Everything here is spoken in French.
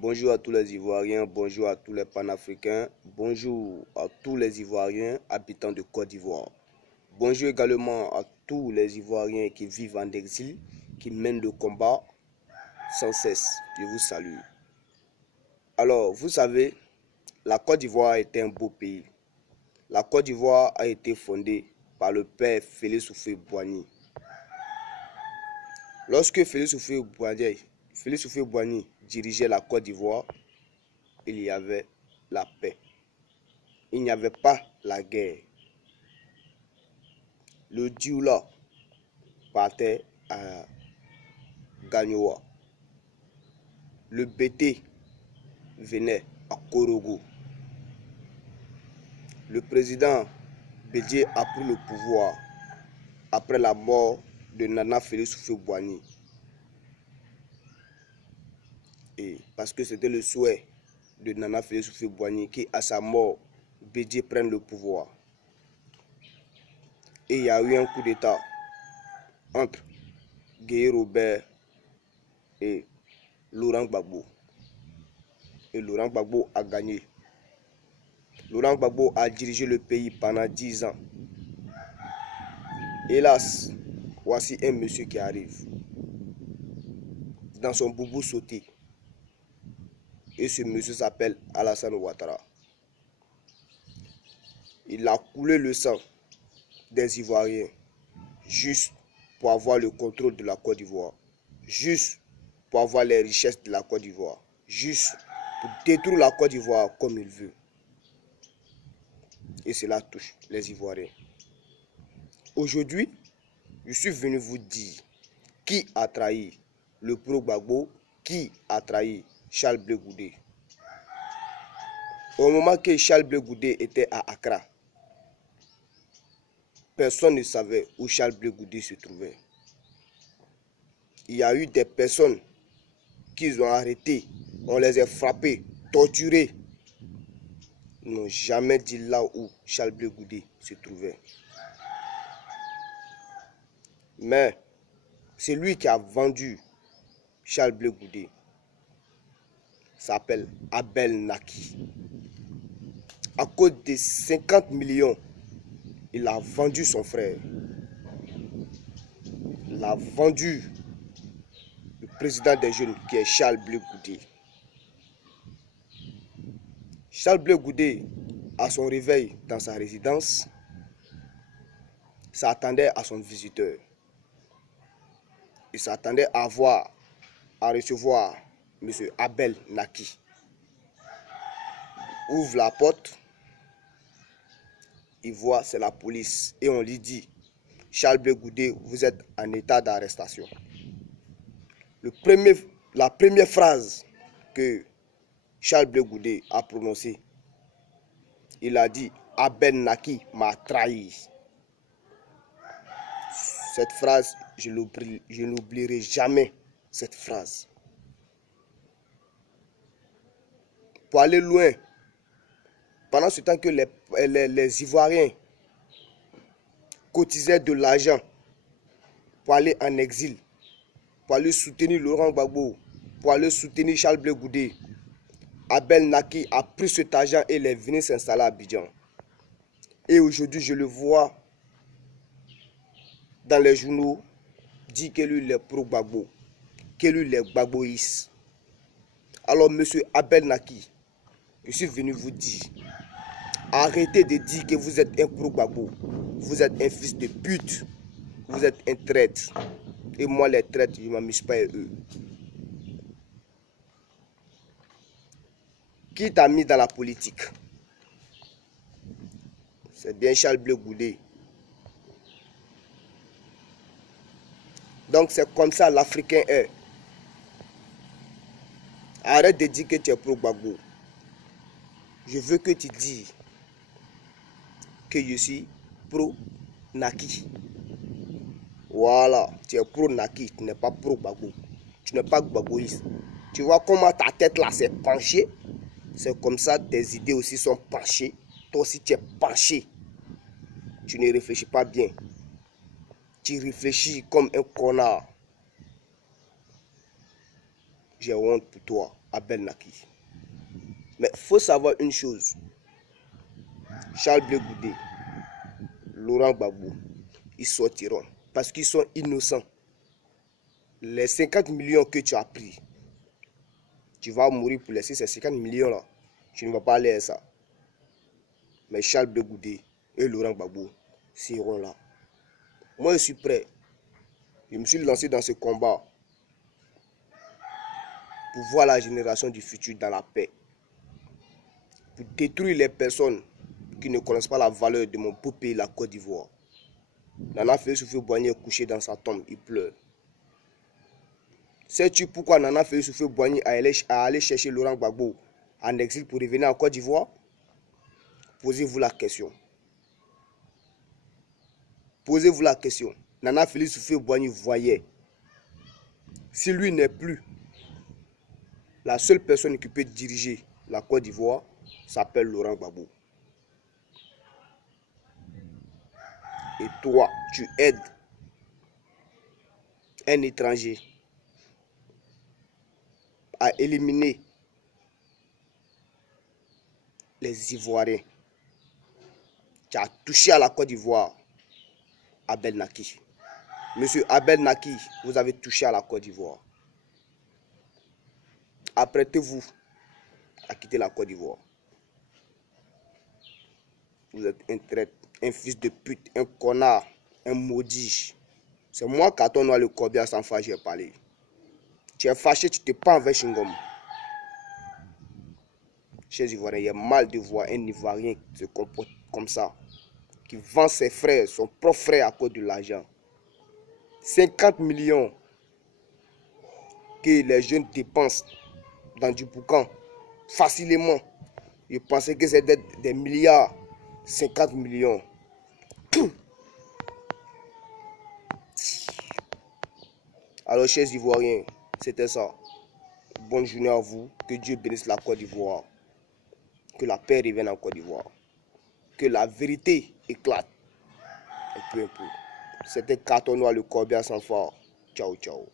Bonjour à tous les Ivoiriens, bonjour à tous les panafricains, bonjour à tous les Ivoiriens habitants de Côte d'Ivoire. Bonjour également à tous les Ivoiriens qui vivent en exil, qui mènent le combat sans cesse. Je vous salue. Alors, vous savez, la Côte d'Ivoire est un beau pays. La Côte d'Ivoire a été fondée par le père Félix Houphouët-Boigny. Lorsque Félix Houphouët-Boigny dirigeait la Côte d'Ivoire, il y avait la paix. Il n'y avait pas la guerre. Le Dioula partait à Gagnoa. Le Bété venait à Korogo. Le président Bédié a pris le pouvoir après la mort de Nana Félix Houphouët-Boigny. Et parce que c'était le souhait de Nana Félix Houphouët-Boigny qu'à sa mort, Bédié prenne le pouvoir. Et il y a eu un coup d'État entre Gueye Robert et Laurent Gbagbo. Et Laurent Gbagbo a gagné. Laurent Gbagbo a dirigé le pays pendant 10 ans. Hélas, voici un monsieur qui arrive dans son boubou sauté. Et ce monsieur s'appelle Alassane Ouattara. Il a coulé le sang des Ivoiriens juste pour avoir le contrôle de la Côte d'Ivoire. Juste pour avoir les richesses de la Côte d'Ivoire. Juste pour détruire la Côte d'Ivoire comme il veut. Et cela touche les Ivoiriens. Aujourd'hui, je suis venu vous dire qui a trahi le pro-Gbagbo, qui a trahi Charles Blé Goudé. Au moment que Charles Blé Goudé était à Accra, personne ne savait où Charles Blé Goudé se trouvait. Il y a eu des personnes qu'ils ont arrêtées, on les a frappés, torturés. Ils n'ont jamais dit là où Charles Blé Goudé se trouvait. Mais c'est lui qui a vendu Charles Blé Goudé. S'appelle Abel Naki. À cause de 50 millions, il a vendu son frère. Il a vendu le président des jeunes qui est Charles Blé Goudé. Charles Blé Goudé, à son réveil dans sa résidence, s'attendait à son visiteur. Il s'attendait à recevoir M. Abel Naki. Ouvre la porte, il voit c'est la police et on lui dit: Charles Blé Goudé, vous êtes en état d'arrestation. La première phrase que Charles Blé Goudé a prononcée, il a dit: Abel Naki m'a trahi. Cette phrase, je n'oublierai jamais cette phrase. Pour aller loin, pendant ce temps que les Ivoiriens cotisaient de l'argent pour aller en exil, pour aller soutenir Laurent Gbagbo, pour aller soutenir Charles Blé Goudé, Abel Naki a pris cet argent et il est venu s'installer à Abidjan. Et aujourd'hui, je le vois dans les journaux, dit que lui, il est pro-Gbagbo, que lui, il est Gbagboïs. Alors, monsieur Abel Naki, je suis venu vous dire, arrêtez de dire que vous êtes un pro-Gbagbo. Vous êtes un fils de pute. Vous êtes un traître. Et moi, les traîtres, je ne m'amuse pas à eux. Qui t'a mis dans la politique? C'est bien Charles Blé Goudé. Donc c'est comme ça l'Africain est. Arrête de dire que tu es pro-Gbagbo. Je veux que tu dises que je suis pro-Naki. Voilà, tu es pro-Naki, tu n'es pas pro-Gbagbo. Tu n'es pas Gbagboïste. Tu vois comment ta tête là s'est penchée? C'est comme ça tes idées aussi sont penchées. Toi aussi tu es penché. Tu ne réfléchis pas bien. Tu réfléchis comme un connard. j'ai honte pour toi, Abel Naki. Mais il faut savoir une chose. Charles Blé Goudé, Laurent Gbagbo, ils sortiront parce qu'ils sont innocents. Les 50 millions que tu as pris, tu vas mourir pour laisser ces 50 millions là. Tu ne vas pas aller à ça. Mais Charles Blé Goudé et Laurent Gbagbo seront là. Moi, je suis prêt. Je me suis lancé dans ce combat pour voir la génération du futur dans la paix. Pour détruire les personnes qui ne connaissent pas la valeur de mon beau pays, la Côte d'Ivoire. Nana Félix Houphouët-Boigny est couché dans sa tombe, il pleure. Sais-tu pourquoi Nana Félix Houphouët-Boigny a allé chercher Laurent Gbagbo en exil pour revenir en Côte d'Ivoire? Posez-vous la question. Posez-vous la question. Nana Félix Houphouët-Boigny voyait. Si lui n'est plus, la seule personne qui peut diriger la Côte d'Ivoire s'appelle Laurent Gbagbo. Et toi, tu aides un étranger à éliminer les Ivoiriens. Tu as touché à la Côte d'Ivoire, Abel Naki. Monsieur Abel Naki, vous avez touché à la Côte d'Ivoire. Apprêtez-vous à quitter la Côte d'Ivoire. Vous êtes un traître, un fils de pute, un connard, un maudit. C'est moi, Carton Noir, le Corbière sans phare, j'ai parlé. Tu es fâché, tu te pends avec Chingom. Chers Ivoiriens, il y a mal de voir un Ivoirien qui se comporte comme ça, qui vend ses frères, son propre frère à cause de l'argent. 50 millions que les jeunes dépensent dans du boucan facilement. Je pensais que c'était des milliards. 50 millions. Alors, chers Ivoiriens, c'était ça. Bonne journée à vous. Que Dieu bénisse la Côte d'Ivoire. Que la paix revienne en Côte d'Ivoire. Que la vérité éclate. Un peu. C'était Carton Noir, le Corbière sans phare. Ciao, ciao.